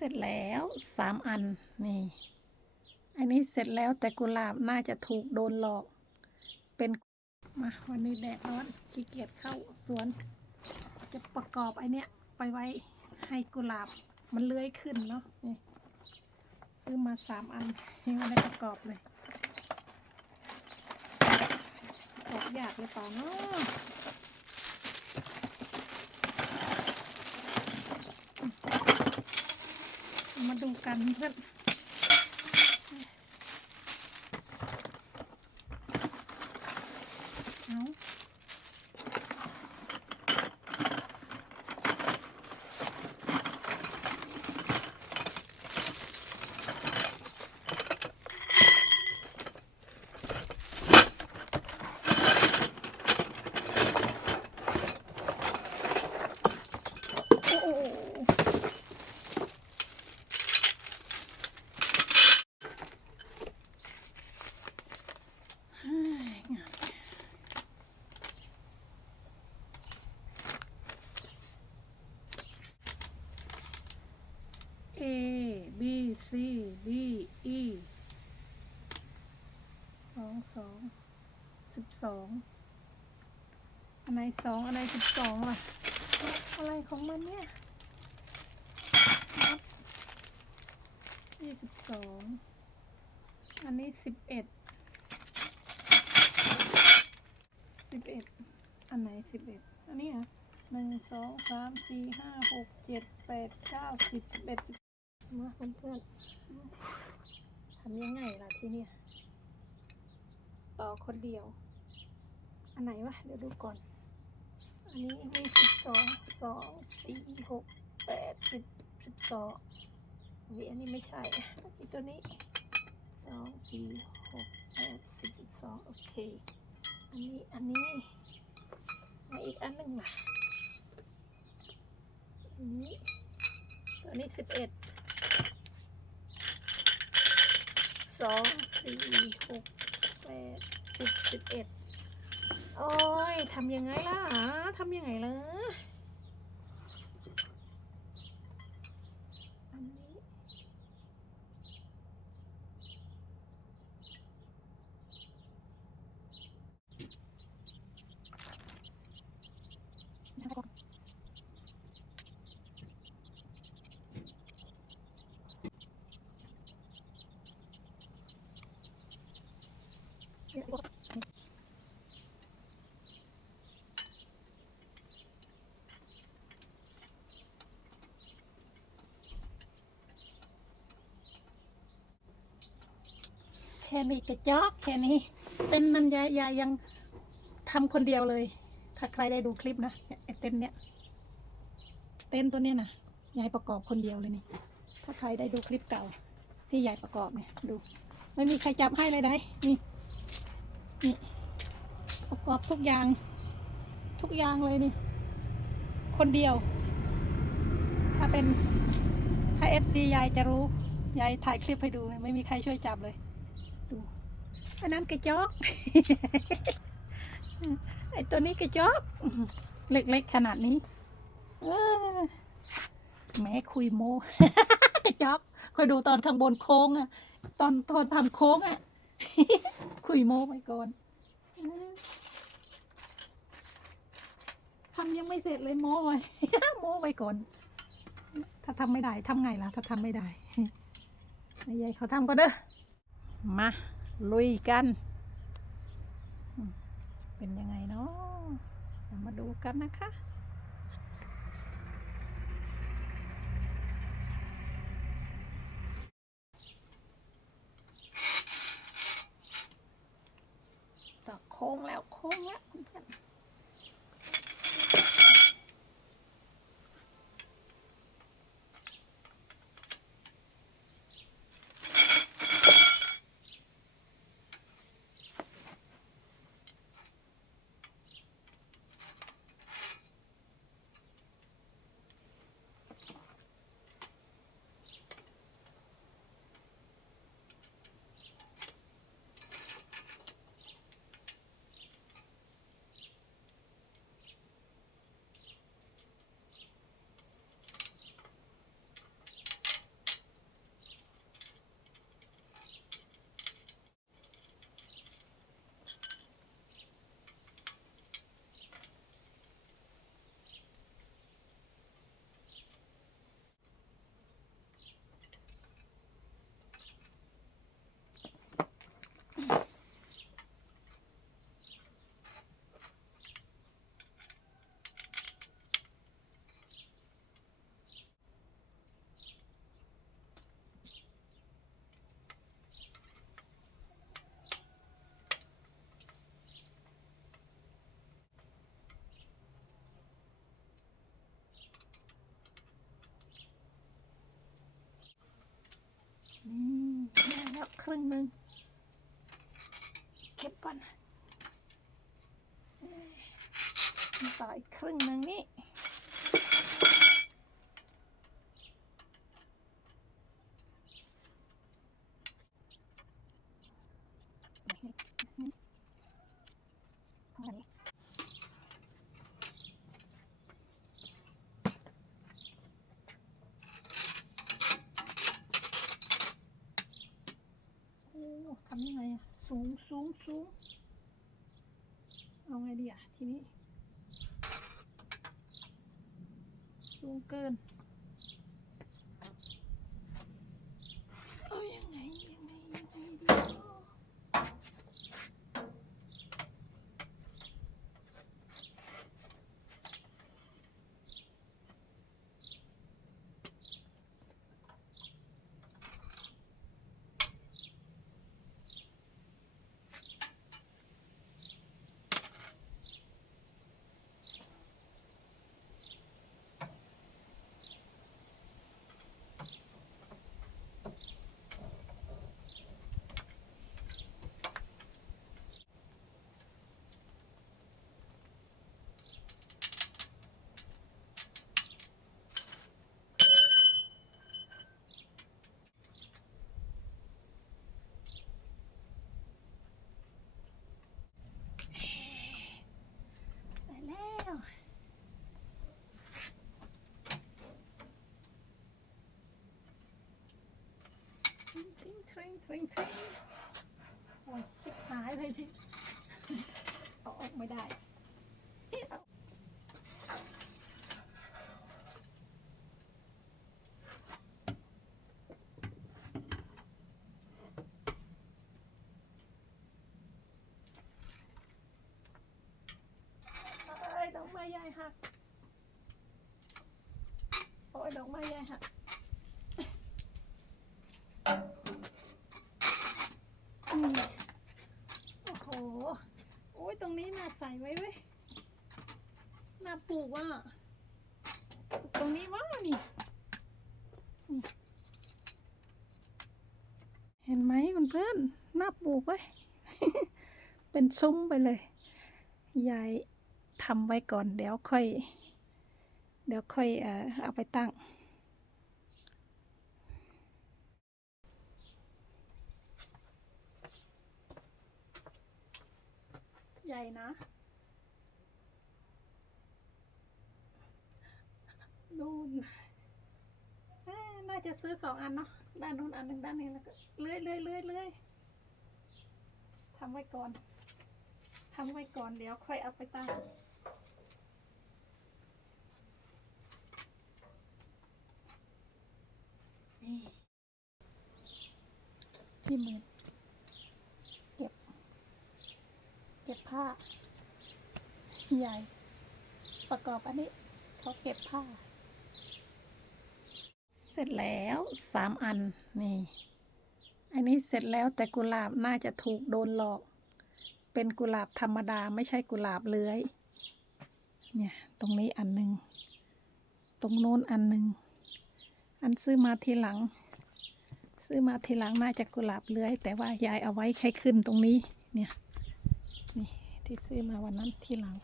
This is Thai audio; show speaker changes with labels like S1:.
S1: เสร็จแล้วสามอันนี่ อันนี้เสร็จแล้วแต่กุหลาบน่าจะถูกโดนหลอก เป็นมาวันนี้แดดร้อนขี้เกียจเข้าสวน จะประกอบไอเนี้ยไปไว้ให้กุหลาบมันเลื้อยขึ้นเนาะนี่ซื้อมาสามอันยังไม่ได้ประกอบเลยประกอบยากหรือเปล่าเนาะ มาดูกันเพื่อนเอา โอ้โหเฮ้ยงาม A B C D E สองสองสิบสองอันไหนสองอันไหนสิบสองล่ะ อะไรของมันเนี่ยยี่สิบสองอันนี้สิบเอ็ดสิบเอ็ดอันไหนสิบเอ็ดอันนี้อะหนึ่งสองสามสี่ห้าหกเจ็ดแปดเก้าสิบสิบเอ็ดสิบ มาเพื่อนๆทำยังไงล่ะทีเนี้ยต่อคนเดียว อันไหนวะ เดี๋ยวดูก่อน อันนี้มีสิบสองสองสี่หกแปดสิบสิบสองวิอันนี้ไม่ใช่อีตัวนี้สองสี่หกแปดสิบสิบสองโอเค อันนี้อันนี้มาอีกอันหนึ่งล่ะอันนี้ตัวนี้สิบเอ็ด สองสี่หกแปดสิบสิบเอ็ดโอ้ยทำยังไงล่ะทำยังไงล่ะ อันนี้ แค่นี้กระจอกแค่นี้ เต้นนั้นยายยายยังทำคนเดียวเลย ถ้าใครได้ดูคลิปนะเนี่ยไอเต้นเนี้ยเต้นตัวเนี้ยนะยายประกอบคนเดียวเลยนี่ ถ้าใครได้ดูคลิปเก่า ที่ยายประกอบเนี่ยดู ไม่มีใครจับให้เลยได้นี่นี่ประกอบทุกอย่าง ทุกอย่างเลยนี่ คนเดียว ถ้าเป็นถ้าเอฟซียายจะรู้ยายถ่ายคลิปให้ดูเลยไม่มีใครช่วยจับเลย อันนั้นกระจอกไอตัวนี้กระจอกเล็กๆขนาดนี้แม้คุยโมกระจอกคอยดูตอนข้างบนโค้งอะตอนตอนทำโค้งอะคุยโมไปก่อนทำยังไม่เสร็จเลยโมไว้โมไปก่อน ถ้าทำไม่ได้ทำไงล่ะ ถ้าทำไม่ได้ยายเขาทำก็เด้อมา ลุยกัน เป็นยังไงเนาะมาดูกันนะคะต่อโค้งแล้วโค้งแล้วค ครึ่งหนึ่งเก็บก่อนต่ออีกครึ่งหนึ่งนี่ โอ้ทำยังไงอะสูงสูงสูง เอาไงดีอะ ทีนี้ สูงเกิน เอายังไงยังไงยังไงดีเนาะได้แล้วทริงทริง ทริงทริงทริงโอ้ยชิบหายเลยที่เอาออกไม่ได้เอ๊ะเอาเอ้ยดอกไม้ใหญ่หักโอ้ยดอกไม้ใหญ่หัก นี่โอ้โห โอ้ย ตรงนี้น่าใส่ไว้เว้ย น่า ปลูกว่ะปลูกตรงนี้ว่านี่ เห็นไหมเพื่อนๆน่าปลูกไว้ยเป็นซุ้มไปเลย ยายทำไว้ก่อน เดี๋ยวค่อย เดี๋ยวค่อยเอ่อเอาไปตั้งใหญ่นะ นู่นน่าจะซื้อสองอันเนาะด้านนู้นอันหนึ่งด้านนี้แล้วก็เลื่อยเลื่อยเลื่อยเลื่อยทำไว้ก่อนทำไว้ก่อนเดี๋ยวค่อยเอาไปตั้งนี่พี่มืนเก็บ เก็บผ้า ใหญ่ ประกอบอันนี้ เขาเก็บผ้า ร็จแล้วสามอันนี่ อันนี้เสร็จแล้วแต่กุหลาบน่าจะถูกโดนหลอก เป็นกุหลาบธรรมดาไม่ใช่กุหลาบเลื้อย เนี่ยตรงนี้อันหนึ่งตรงโน้นอันหนึ่งอันซื้อมาทีหลัง ซื้อมาทีหลังน่าจะกุหลาบเลื้อย แต่ว่ายายเอาไว้แค่ขึ้นตรงนี้เนี่ยนี่ที่ซื้อมาวันนั้นทีหลัง